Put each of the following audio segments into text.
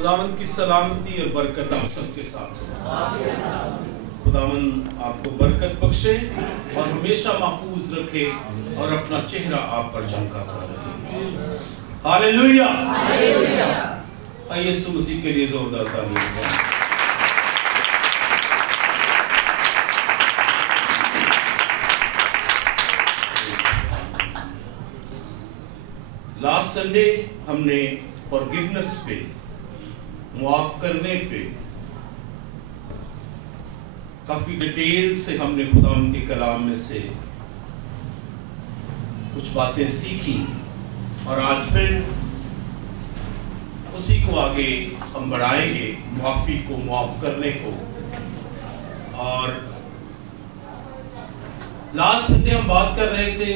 خداوند کی سلامتی اور برکت آپ سب کے ساتھ ہو۔ خداوند آپ کو برکت بخشے اور ہمیشہ محفوظ رکھے اور اپنا چہرہ آپ پر چمکاتا رہے۔ ہاللیلویا۔ آئیے یسوع مسیح کے لیے زوردار تعلیم دیں۔ لاسٹ سنڈے ہم نے فارگیونیس پہ، معاف کرنے پہ کافی ڈیٹیل سے ہم نے خداوند کے کلام میں سے کچھ باتیں سیکھی، اور آج پھر اسی کو آگے ہم بڑھائیں گے، معافی کو، معاف کرنے کو۔ اور لاسٹ سنڈے ہم بات کر رہے تھے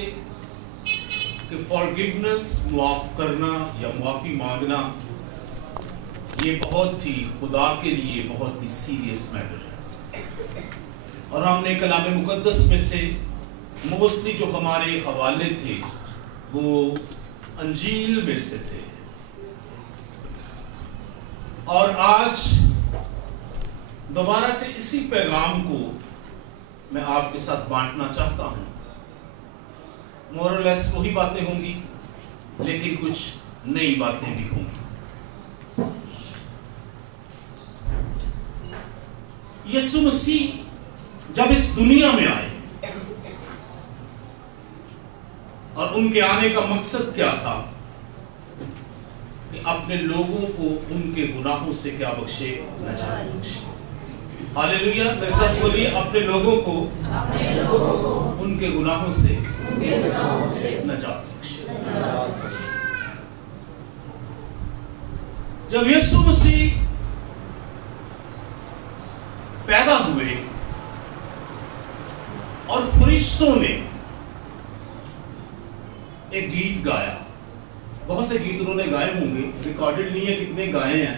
کہ فارگیونیس، معاف کرنا یا معافی مانگنا، یہ بہت ہی خدا کے لیے بہت ہی سیریس میٹر ہے۔ اور ہم نے کلام مقدس میں سے موسٹلی جو ہمارے حوالے تھے وہ انجیل میں سے تھے، اور آج دوبارہ سے اسی پیغام کو میں آپ کے ساتھ بانٹنا چاہتا ہوں۔ مور اور لیس وہی باتیں ہوں گی، لیکن کچھ نئی باتیں بھی ہوں گی۔ یسوع مسیح جب اس دنیا میں آئے، اور ان کے آنے کا مقصد کیا تھا کہ اپنے لوگوں کو ان کے گناہوں سے کیا بخشے؟ نجات بخشے۔ ہاللیلویا۔ میرے ساتھ بولیے، اپنے لوگوں کو ان کے گناہوں سے نجات بخشے۔ جب یسوع مسیح پیدا ہوئے اور فرشتوں نے ایک گیت گایا، بہت سے گیت انہوں نے گائے ہوں گے، ریکارڈڈ نہیں ہے کتنے گائے ہیں،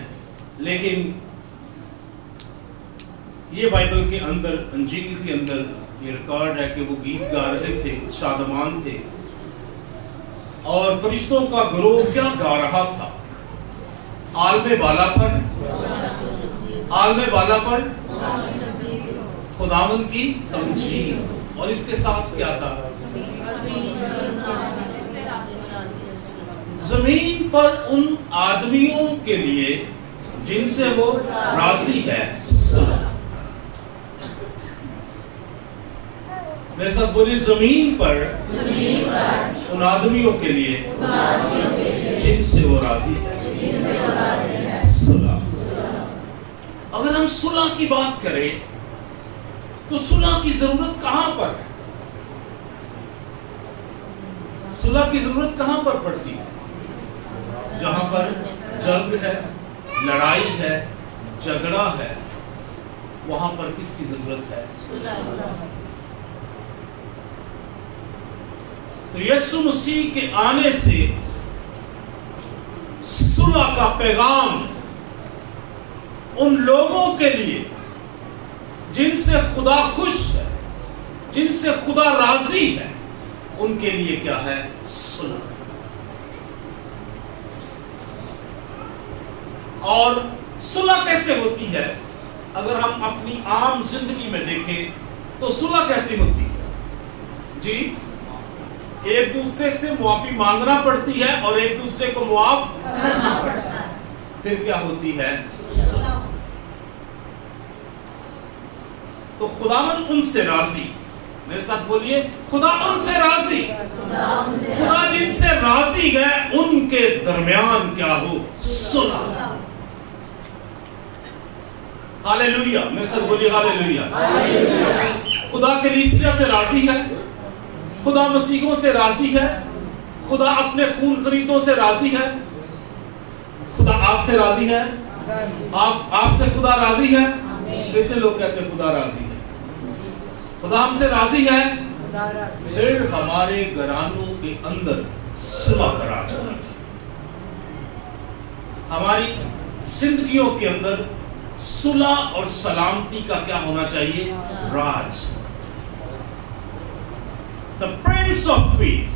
لیکن یہ بائبل کے اندر، انجیل کے اندر یہ ریکارڈ ہے کہ وہ گیت گا رہے تھے، شادمان تھے، اور فرشتوں کا گروہ کیا گا رہا تھا؟ عالم بالا پر، عالم بالا پر خداوند کی تمجید، اور اس کے ساتھ کیا تھا؟ زمین پر ان آدمیوں کے لیے جن سے وہ راضی ہے صلح۔ میرے ساتھ بولیے، زمین پر ان آدمیوں کے لیے جن سے وہ راضی ہے صلح۔ اگر ہم صلح کی بات کریں تو صلح کی ضرورت کہاں پر ہے؟ صلح کی ضرورت کہاں پر پڑتی ہے؟ جہاں پر جنگ ہے، لڑائی ہے، جھگڑا ہے، وہاں پر کس کی ضرورت ہے؟ تو یسوع مسیح کے آنے سے صلح کا پیغام ان لوگوں کے لیے جن سے خدا خوش ہے، جن سے خدا راضی ہے، ان کے لیے کیا ہے؟ صلح۔ اور صلح کیسے ہوتی ہے؟ اگر ہم اپنی عام زندگی میں دیکھیں تو صلح کیسے ہوتی ہے؟ جی، ایک دوسرے سے معافی مانگنا پڑتی ہے اور ایک دوسرے کو معاف کرنا پڑتا ہے، پھر کیا ہوتی ہے؟ صلح۔ تو خداوند ان سے راضی، میرے ساتھ بولیے، خدا ان سے راضی، خدا جن سے راضی ہے ان کے درمیان کیا ہو؟ صلح۔ ہاللیلویا۔ میرے ساتھ بولیے، ہاللیلویا۔ خدا کلیسیا سے راضی ہے، خدا مسیحوں سے راضی ہے، خدا اپنے خون خریدوں سے راضی ہے، خدا آپ سے راضی ہے، آپ سے خدا راضی ہے۔ کتنے لوگ کہتے ہیں خدا راضی ہے؟ خدا ہم سے راضی ہے، پھر ہمارے گھرانوں کے اندر صلح کا راج ہونا چاہیے، ہماری زندگیوں کے اندر صلح اور سلامتی کا کیا ہونا چاہیے؟ راج۔ The Prince of Peace،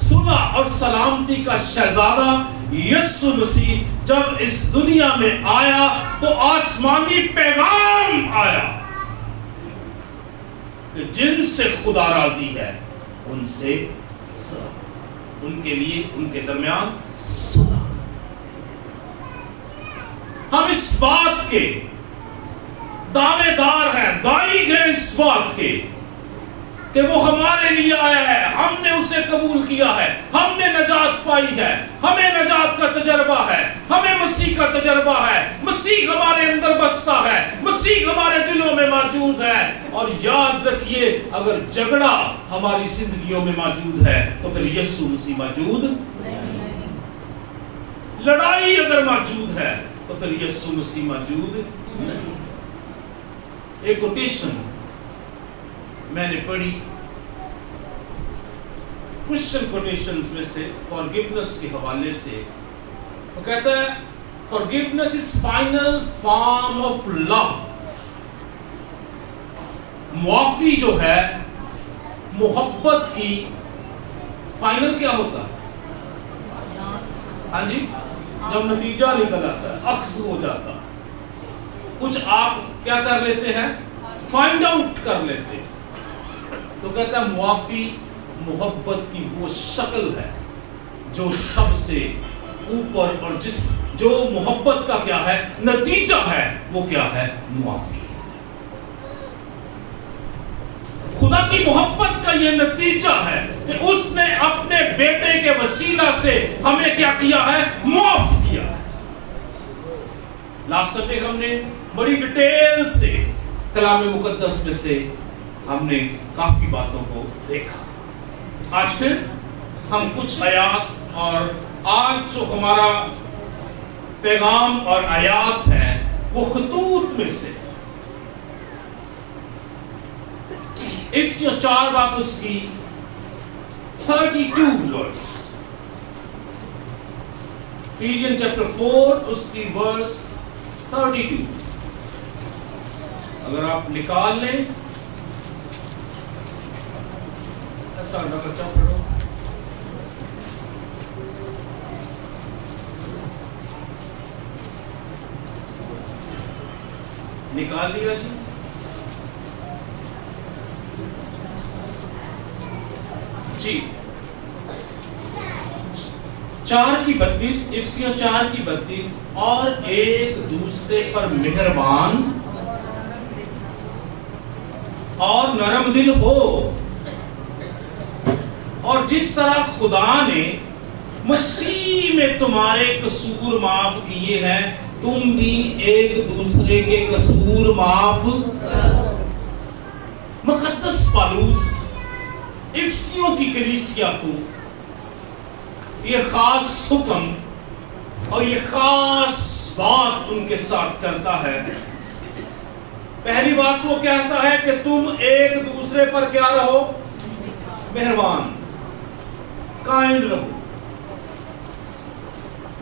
صلح اور سلامتی کا شہزادہ یسوع مسیح جب اس دنیا میں آیا تو آسمانی پیغام آیا کہ جن سے خدا راضی ہے ان سے صلح، ان کے لیے ان کے درمیان صلح۔ ہم اس بات کے دعوے دار ہیں، دائی ہیں اس بات کے کہ وہ ہمارے لیے آیا ہے، ہم نے اسے قبول کیا ہے، ہم نے نجات پائی ہے، ہمیں نجات کا تجربہ ہے، ہمیں مسیح کا تجربہ ہے، مسیح ہمارے اندر بستا ہے، مسیح ہمارے دلوں میں موجود ہے۔ اور یاد رکھیے اگر جھگڑا ہماری زندگیوں میں موجود ہے تو پھر یسوع مسیح موجود نہیں، لڑائی اگر موجود ہے تو پھر یسوع مسیح موجود نہیں۔ ایک کوٹیشن میں نے پڑھی کرسچن کوٹیشنز میں سے فارگیونیس کے حوالے سے، وہ کہتا ہے forgiveness is final form of love. معافی جو ہے محبت کی فائنل کیا ہوتا ہے؟ ہاں جی، جب نتیجہ نکل آتا ہے، عکس ہو جاتا ہے، کچھ آپ کیا کر لیتے ہیں، فائنڈ آؤٹ کر لیتے ہیں، تو کہتا ہے معافی محبت کی وہ شکل ہے جو سب سے اوپر، اور جو محبت کا کیا ہے نتیجہ ہے، وہ کیا ہے، معافی۔ خدا کی محبت کا یہ نتیجہ ہے کہ اس نے اپنے بیٹے کے وسیلہ سے ہمیں کیا کیا ہے، معاف کیا ہے۔ لاسٹ سنڈے ہم نے بڑی ڈیٹیل سے کلام مقدس میں سے ہم نے کافی باتوں کو دیکھا۔ آج پھر ہم کچھ آیات، اور آج جو ہمارا پیغام اور آیات ہیں وہ خطوط میں سے افسیوں 4 باب اس کی 32 ورس، افیسین چیپٹر 4 اس کی ورس 32، اگر آپ نکال لیں ایسا بچہ پڑھو، نکال لیا جی؟ جی 4 کی 32، افسیوں 4 کی 32، اور ایک دوسرے پر مہربان اور نرم دل ہو، اور جس طرح خدا نے مسیح میں تمہارے قصور معاف کیے ہیں تم بھی ایک دوسرے کے قصور معاف کرو۔ مقدس پالوس افسیوں کی کلیسیا کو یہ خاص حکم اور یہ خاص بات ان کے ساتھ کرتا ہے۔ پہلی بات وہ کہتا ہے کہ تم ایک دوسرے پر کیا رہو، مہربان، کائنڈ رہو،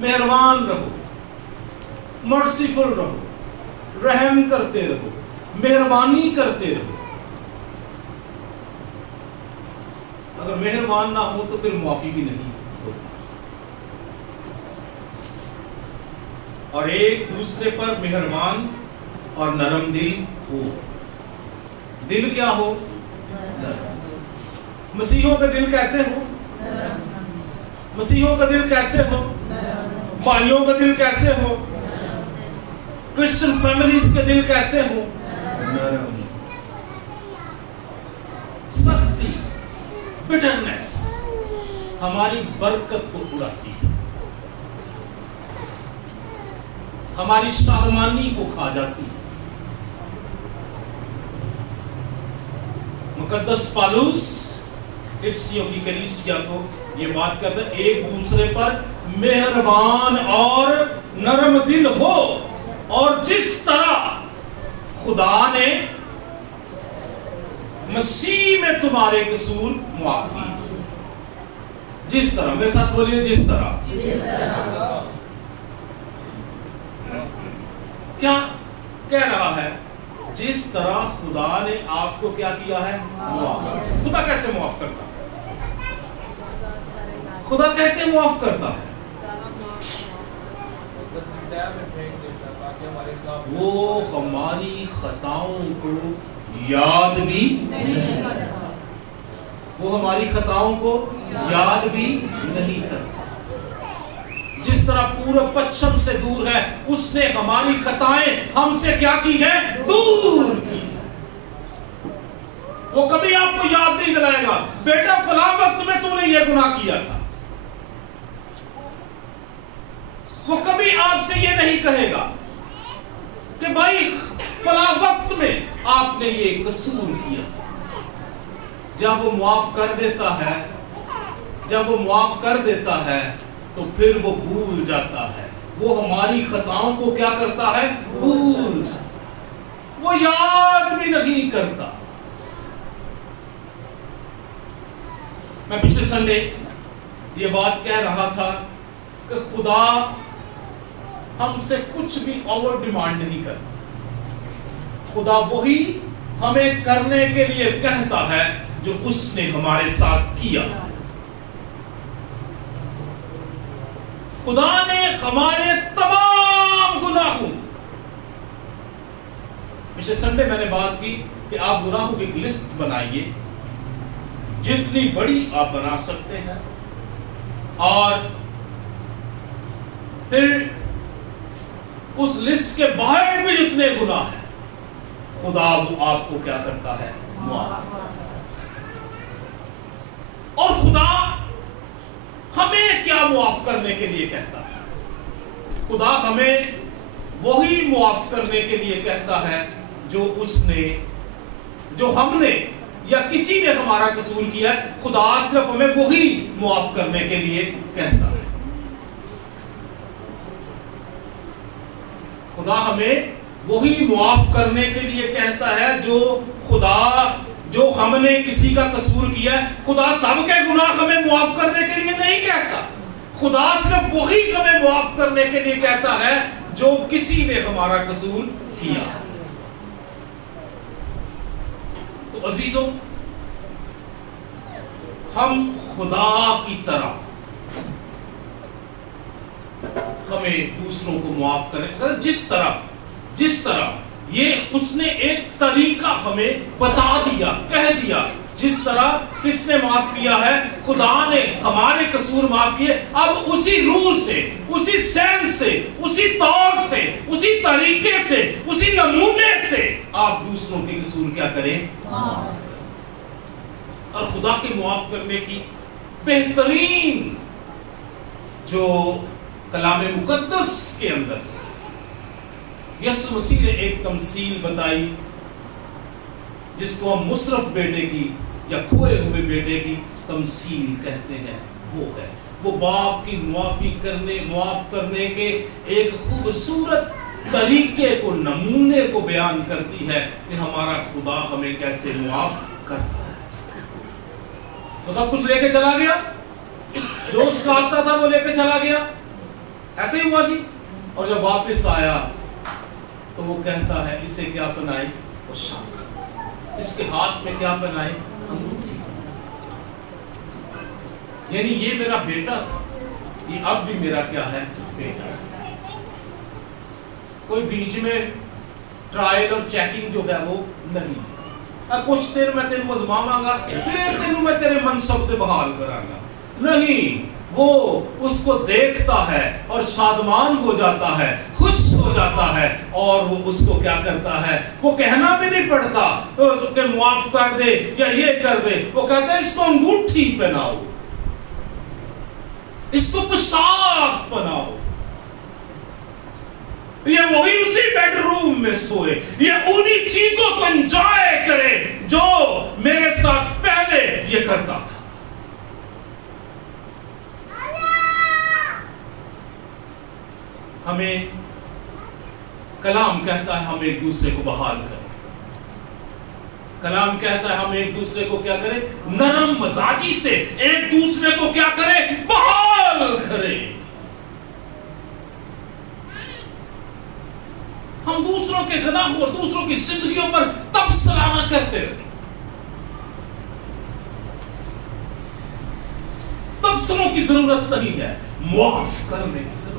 مہربان رہو، مرسیفل رہو، رحم کرتے رہو، مہربانی کرتے رہو۔ اگر مہربان نہ ہو تو پھر معافی بھی نہیں ہوتی۔ اور ایک دوسرے پر مہربان اور نرم دل ہو۔ دل کیا ہو؟ مسیحوں کا دل کیسے ہو؟ مسیحوں کا دل کیسے ہو؟ بھائیوں کا دل کیسے ہو؟ کرسچن فیملیز کے دل کیسے ہو؟ نرم۔ سختی، بٹرنس ہماری برکت کو اڑاتی ہے، ہماری شادمانی کو کھا جاتی ہے۔ مقدس پالوس افسیوں کی کلیسیا کو یہ بات کرتا ہے ایک دوسرے پر مہربان اور نرم دل ہو، اور جس طرح خدا نے مسیح میں تمہارے قصور معاف کیے۔ جس طرح، میرے ساتھ بولیے، جس طرح۔ کیا کہہ رہا ہے؟ جس طرح خدا نے آپ کو کیا کیا ہے، معاف۔ خدا کیسے معاف کرتا ہے؟ خدا کیسے معاف کرتا ہے؟ وہ ہماری خطاؤں کو یاد بھی نہیں کرتا، وہ ہماری خطاؤں کو یاد بھی نہیں کرتا۔ جس طرح پورب پچھم سے دور ہے، اس نے ہماری خطائیں ہم سے کیا کی ہے؟ دور کی۔ وہ کبھی آپ کو یاد نہیں دلائے گا بیٹا فلاں وقت میں تو نے یہ گناہ کیا تھا۔ وہ کبھی آپ سے یہ نہیں کہے گا کہ بھائی فلاں وقت میں آپ نے یہ قصور کیا تھا۔ جب وہ معاف کر دیتا ہے، جب وہ معاف کر دیتا ہے تو پھر وہ بھول جاتا ہے۔ وہ ہماری خطاؤں کو کیا کرتا ہے؟ بھول جاتا ہے، وہ یاد بھی نہیں کرتا۔ میں پچھلے سنڈے یہ بات کہہ رہا تھا کہ خدا ہم سے کچھ بھی اوور ڈیمانڈ نہیں کرتا۔ خدا وہی ہمیں کرنے کے لیے کہتا ہے جو اس نے ہمارے ساتھ کیا۔ خدا نے ہمارے تمام گناہوں، پچھلے سنڈے میں نے بات کی کہ آپ گناہوں کی ایک لسٹ بنائیے، جتنی بڑی آپ بنا سکتے ہیں، اور پھر اس لسٹ کے باہر بھی جتنے گناہ ہیں خدا وہ آپ کو کیا کرتا ہے؟ معاف۔ اور خدا ہمیں کیا معاف کرنے کے لیے کہتا ہے؟ خدا ہمیں وہی معاف کرنے کے لیے کہتا ہے جو ہم نے یا کسی نے ہمارا قصور کیا ہے۔ خدا صرف ہمیں وہی معاف کرنے کے لیے کہتا ہے۔ خدا ہمیں وہی معاف کرنے کے لیے کہتا ہے جو ہم نے کسی کا قصور کیا ہے۔ خدا سب کے گناہ ہمیں معاف کرنے کے لیے نہیں کہتا، خدا صرف وہی ہمیں معاف کرنے کے لیے کہتا ہے جو کسی نے ہمارا قصور کیا۔ تو عزیزوں، ہم خدا کی طرح ہمیں دوسروں کو معاف کریں، جس طرح یہ اس نے ایک طریقہ ہمیں بتا دیا، کہہ دیا، جس طرح کس نے معاف کیا ہے؟ خدا نے ہمارے قصور معاف کیے۔ اب اسی روح سے، اسی سینس سے، اسی طور سے، اسی طریقے سے، اسی نمونے سے آپ دوسروں کے قصور کیا کریں؟ معاف۔ اور خدا کے معاف کرنے کی بہترین جو کلام مقدس کے اندر یسوع مسیح نے ایک تمثیل بتائی، جس کو ہم مصرف بیٹے کی یا کھوئے ہوئے بیٹے کی تمثیل کہتے ہیں، وہ باپ کی معاف کرنے کے ایک خوبصورت طریقے کو، نمونے کو بیان کرتی ہے کہ ہمارا خدا ہمیں کیسے معاف کرتا ہے۔ وہ سب کچھ لے کے چلا گیا، جو اس کا آتا تھا وہ لے کے چلا گیا، ایسے ہی ہوا جی۔ اور جب واپس آیا تو وہ کہتا ہے اسے کیا پہنائی؟ وہ شاہ، اس کے ہاتھ میں کیا پہنائی؟ انگوٹھی۔ یعنی یہ میرا بیٹا تھا، یہ اب بھی میرا کیا ہے؟ بیٹا ہے۔ کوئی بیچ میں ٹرائل اور چیکنگ جو ہے وہ نہیں، کچھ دیر میں تینوں آزماواں گا، پھر تینوں میں تیرے منصب تے بحال کراں گا، نہیں۔ وہ اس کو دیکھتا ہے اور شادمان ہو جاتا ہے، خوش ہو جاتا ہے، اور وہ اس کو کیا کرتا ہے؟ وہ کہنا بھی نہیں پڑتا کہ معاف کر دے یا یہ کر دے، وہ کہتا ہے اس کو انگوٹھی پہناؤ، اس کو پوشاک پہناؤ، یہ وہی اسی بیڈ روم میں سوئے، یہ انہی چیزوں کو انجوائے کرے جو میرے ساتھ پہلے یہ کرتا تھا۔ ہمیں کلام کہتا ہے ہم ایک دوسرے کو بحال کریں، کلام کہتا ہے ہم ایک دوسرے کو کیا کریں؟ نرم مزاجی سے ایک دوسرے کو کیا کریں؟ بحال کریں۔ ہم دوسروں کے گناہوں اور دوسروں کی زندگیوں پر تبصرہ نہ کرتے رہیں، تبصروں کی ضرورت نہیں ہے، معاف کرنے کی ضرورت ہے۔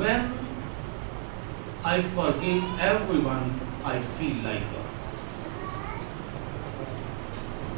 when I forgive everyone I feel like God।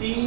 3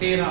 13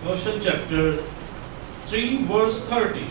Colossians chapter 3 verse 30।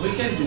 we can do,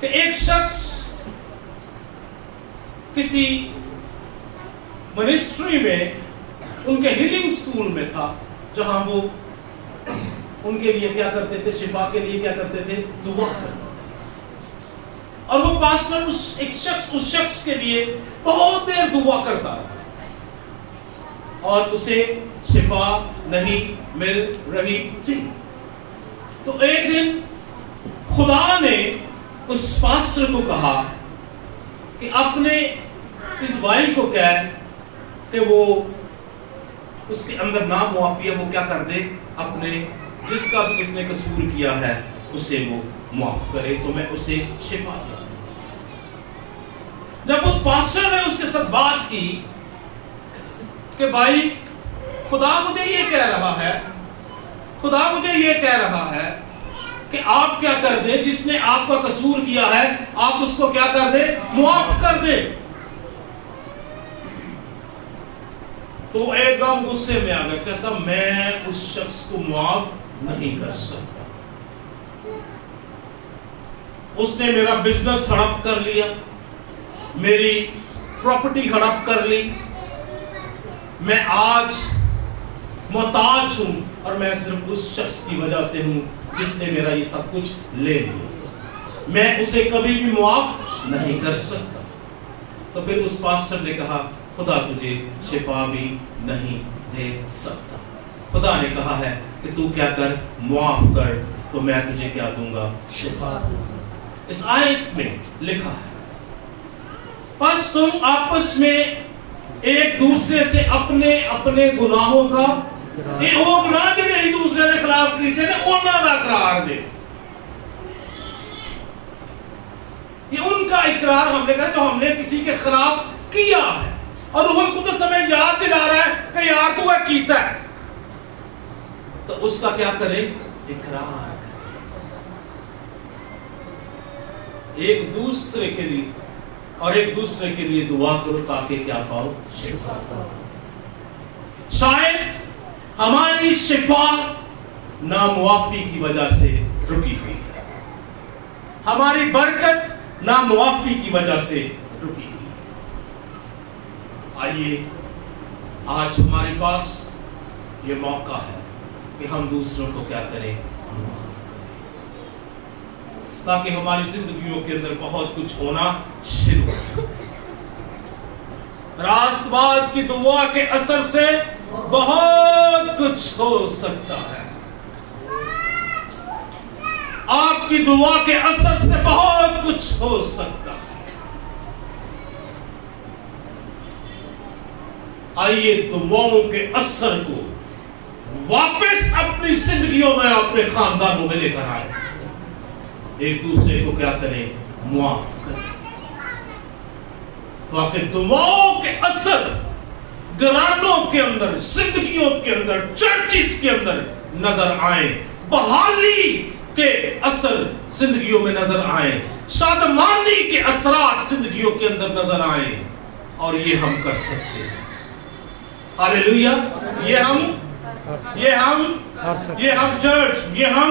کہ ایک شخص کسی منسٹری میں ان کے ہیلنگ سکول میں تھا جہاں وہ ان کے لیے کیا کرتے تھے, شفا کے لیے کیا کرتے تھے, دعا کرتے. اور وہ پاسٹر اس شخص کے لیے بہت دیر دعا کرتا رہا اور اسے شفا نہیں مل رہی تھی. تو ایک دن خدا نے اس پاسٹر کو کہا کہ اپنے اس بھائی کو کہہ کہ وہ اس کے اندر نامعافی ہے, وہ کیا کر دے, اپنے جس کا بھی اس نے قصور کیا ہے اسے وہ معاف کرے تو میں اسے شفا دوں. جب اس پاسٹر نے اس کے ساتھ بات کی کہ بھائی خدا مجھے یہ کہہ رہا ہے کہ آپ کیا کر دیں, جس نے آپ کا قصور کیا ہے آپ اس کو کیا کر دیں, معاف کر دیں. تو وہ ایک دم غصے میں آ گیا, کہتا میں اس شخص کو معاف نہیں کر سکتا. اس نے میرا بزنس ہڑپ کر لیا, میری پراپرٹی ہڑپ کر لی, میں آج محتاج ہوں اور میں صرف اس شخص کی وجہ سے ہوں جس نے میرا یہ سب کچھ لے لیا, میں اسے کبھی بھی معاف نہیں کر سکتا. تو پھر اس پاسٹر نے کہا خدا تجھے شفا بھی نہیں دے سکتا. خدا نے کہا ہے کہ تو کیا کر, معاف کر تو میں تجھے کیا دوں گا, شفا دوں گا. اس آیت میں لکھا ہے بس تم آپس میں ایک دوسرے سے اپنے گناہوں کا وہ گناہ جڑے ایک دوسرے کے خلاف کیتے نے انہاں دا اقرار دے. یہ ان کا اقرار ہم نے کہا جو ہم نے کسی کے خلاف کیا ہے, اور روح القدس ہمیں یاد دلا رہا ہے کہ یار تو یہ کیتا ہے, تو اس کا کیا کرے, اقرار کرے. ایک دوسرے کے لیے اور ایک دوسرے کے لیے دعا کرو تاکہ کیا پاؤ, شفا پاؤ. شاید ہماری شفا نامعافی کی وجہ سے رکی ہوئی ہے, ہماری برکت نامعافی کی وجہ سے رکی ہوئی ہے. آئیے آج ہمارے پاس یہ موقع ہے کہ ہم دوسروں کو کیا کریں, معاف کریں, تاکہ ہماری زندگیوں کے اندر بہت کچھ ہونا شروع ہو جائے. راست باز کی دعا کے اثر سے بہت کچھ ہو سکتا ہے. آپ کی دعا کے اثر سے بہت کچھ ہو سکتا ہے. آئیے دعاؤں کے اثر کو واپس اپنی زندگیوں میں, اپنے خاندانوں میں لے کر آئے, ایک دوسرے کو کیا کریں, معاف کریں, تاکہ دعاؤں کے اثر گھرانوں کے اندر, زندگیوں کے اندر, چرچز کے اندر نظر آئیں, بحالی کے اثر زندگیوں میں نظر آئیں, شادمانی کے اثرات زندگیوں کے اندر نظر آئیں. اور یہ ہم کر سکتے ہیں. ہاللیلویا. یہ ہم چرچ, یہ ہم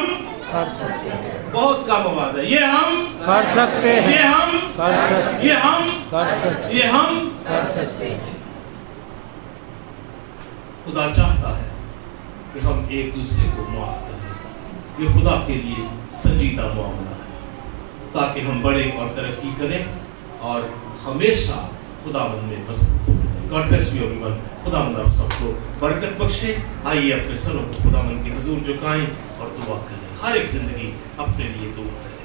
کر سکتے ہیں, بہت کم آواز ہے, یہ ہم کر سکتے ہیں, یہ ہم کر سکتے ہیں, یہ ہم کر سکتے ہیں, یہ ہم کر سکتے ہیں. خدا چاہتا ہے کہ ہم ایک دوسرے کو معاف کریں. یہ خدا کے لیے سنجیدہ معاملہ ہے تاکہ ہم بڑے اور ترقی کریں اور ہمیشہ خداوند میں مضبوط ہوتے رہیں. God bless you every one. خداوند آپ سب کو برکت بخشے. آئیے اپنے سروں کو خداوند کے حضور جھکائیں اور دعا کریں. ہر ایک زندگی اپنے لیے دعا کریں.